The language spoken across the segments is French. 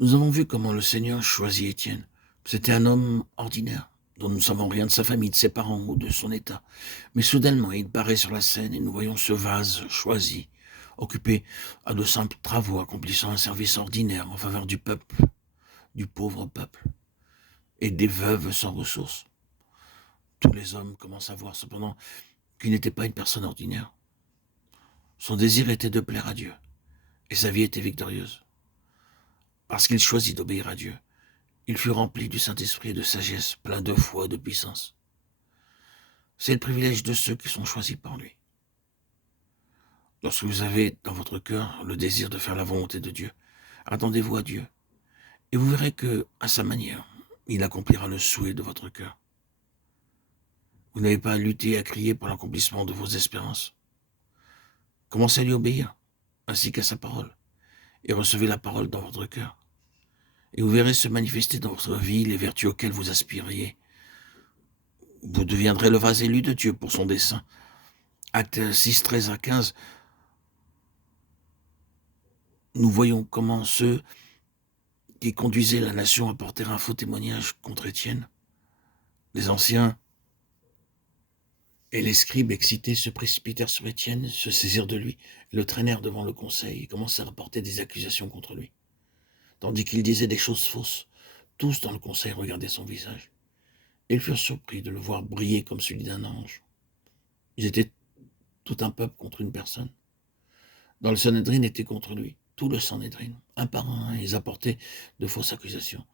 Nous avons vu comment le Seigneur choisit Étienne. C'était un homme ordinaire, dont nous ne savons rien de sa famille, de ses parents ou de son état. Mais soudainement, il paraît sur la scène et nous voyons ce vase choisi, occupé à de simples travaux, accomplissant un service ordinaire en faveur du peuple, du pauvre peuple, et des veuves sans ressources. Tous les hommes commencent à voir cependant qu'il n'était pas une personne ordinaire. Son désir était de plaire à Dieu, et sa vie était victorieuse. Parce qu'il choisit d'obéir à Dieu, il fut rempli du Saint-Esprit et de sagesse, plein de foi et de puissance. C'est le privilège de ceux qui sont choisis par lui. Lorsque vous avez dans votre cœur le désir de faire la volonté de Dieu, attendez-vous à Dieu, et vous verrez que, à sa manière, il accomplira le souhait de votre cœur. Vous n'avez pas à lutter et à crier pour l'accomplissement de vos espérances. Commencez à lui obéir, ainsi qu'à sa parole, et recevez la parole dans votre cœur. Et vous verrez se manifester dans votre vie les vertus auxquelles vous aspiriez. Vous deviendrez le vase élu de Dieu pour son dessein. Actes 6, 13 à 15, nous voyons comment ceux qui conduisaient la nation à porter un faux témoignage contre Étienne, les anciens et les scribes excités se précipitèrent sur Étienne, se saisirent de lui, le traînèrent devant le conseil et commencèrent à porter des accusations contre lui. Tandis qu'il disait des choses fausses, tous dans le conseil regardaient son visage. Ils furent surpris de le voir briller comme celui d'un ange. Ils étaient tout un peuple contre une personne. Dans le Sanhédrin était contre lui, tout le Sanhédrin, un par un, ils apportaient de fausses accusations.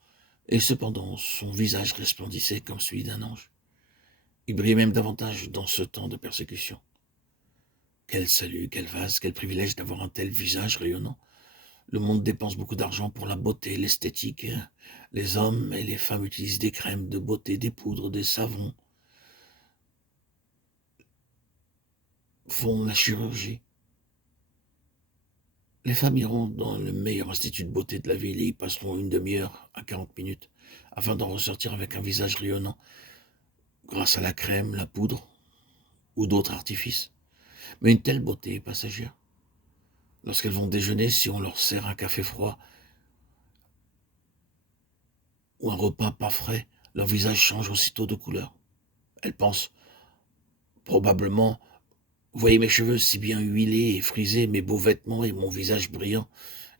Et cependant, son visage resplendissait comme celui d'un ange. Il brillait même davantage dans ce temps de persécution. Quel salut, quel vase, quel privilège d'avoir un tel visage rayonnant. Le monde dépense beaucoup d'argent pour la beauté, l'esthétique. Les hommes et les femmes utilisent des crèmes de beauté, des poudres, des savons, font la chirurgie. Les femmes iront dans le meilleur institut de beauté de la ville et y passeront une demi-heure à 40 minutes afin d'en ressortir avec un visage rayonnant grâce à la crème, la poudre ou d'autres artifices. Mais une telle beauté est passagère. Lorsqu'elles vont déjeuner, si on leur sert un café froid ou un repas pas frais, leur visage change aussitôt de couleur. Elles pensent probablement: voyez mes cheveux si bien huilés et frisés, mes beaux vêtements et mon visage brillant,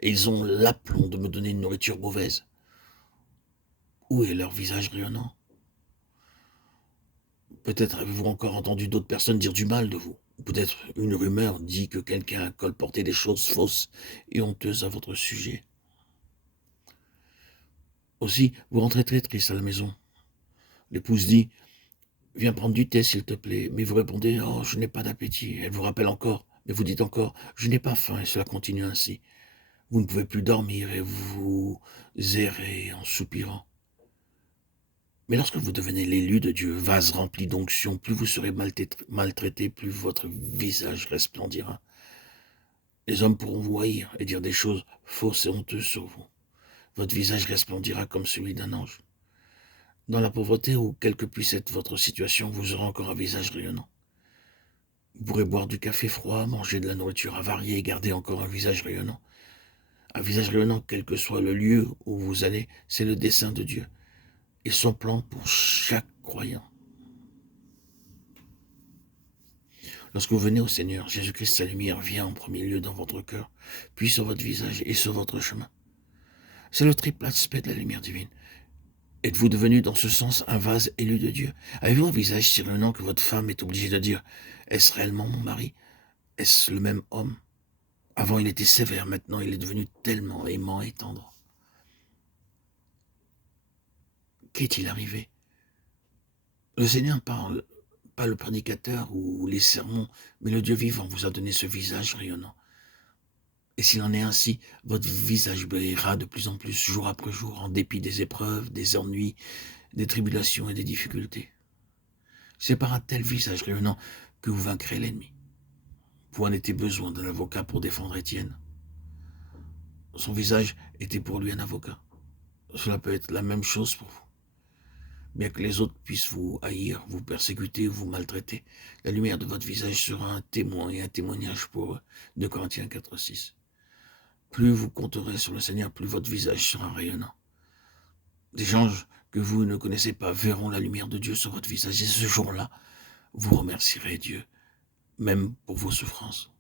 et ils ont l'aplomb de me donner une nourriture mauvaise. Où est leur visage rayonnant? Peut-être avez-vous encore entendu d'autres personnes dire du mal de vous. Peut-être une rumeur dit que quelqu'un a colporté des choses fausses et honteuses à votre sujet. Aussi, vous rentrez très triste à la maison. L'épouse dit: viens prendre du thé, s'il te plaît. Mais vous répondez: oh, je n'ai pas d'appétit. Elle vous rappelle encore, mais vous dites encore: je n'ai pas faim, et cela continue ainsi. Vous ne pouvez plus dormir et vous errez en soupirant. Mais lorsque vous devenez l'élu de Dieu, vase rempli d'onction, plus vous serez maltraité, plus votre visage resplendira. Les hommes pourront vous haïr et dire des choses fausses et honteuses sur vous. Votre visage resplendira comme celui d'un ange. Dans la pauvreté, ou quelle que puisse être votre situation, vous aurez encore un visage rayonnant. Vous pourrez boire du café froid, manger de la nourriture avariée et garder encore un visage rayonnant. Un visage rayonnant, quel que soit le lieu où vous allez, c'est le dessein de Dieu et son plan pour chaque croyant. Lorsque vous venez au Seigneur, Jésus-Christ, sa lumière vient en premier lieu dans votre cœur, puis sur votre visage et sur votre chemin. C'est le triple aspect de la lumière divine. Êtes-vous devenu dans ce sens un vase élu de Dieu? Avez-vous un visage si rayonnant que votre femme est obligée de dire: est-ce réellement mon mari? Est-ce le même homme? Avant il était sévère, maintenant il est devenu tellement aimant et tendre. Qu'est-il arrivé? Le Seigneur parle, pas le prédicateur ou les sermons, mais le Dieu vivant vous a donné ce visage rayonnant. Et s'il en est ainsi, votre visage brillera de plus en plus, jour après jour, en dépit des épreuves, des ennuis, des tribulations et des difficultés. C'est par un tel visage rayonnant que vous vaincrez l'ennemi. Vous en étiez besoin d'un avocat pour défendre Étienne. Son visage était pour lui un avocat. Cela peut être la même chose pour vous. Bien que les autres puissent vous haïr, vous persécuter, vous maltraiter, la lumière de votre visage sera un témoin et un témoignage pour eux. 2 Corinthiens 4, 6. plus vous compterez sur le Seigneur, plus votre visage sera rayonnant. Des gens que vous ne connaissez pas verront la lumière de Dieu sur votre visage et ce jour-là, vous remercierez Dieu, même pour vos souffrances.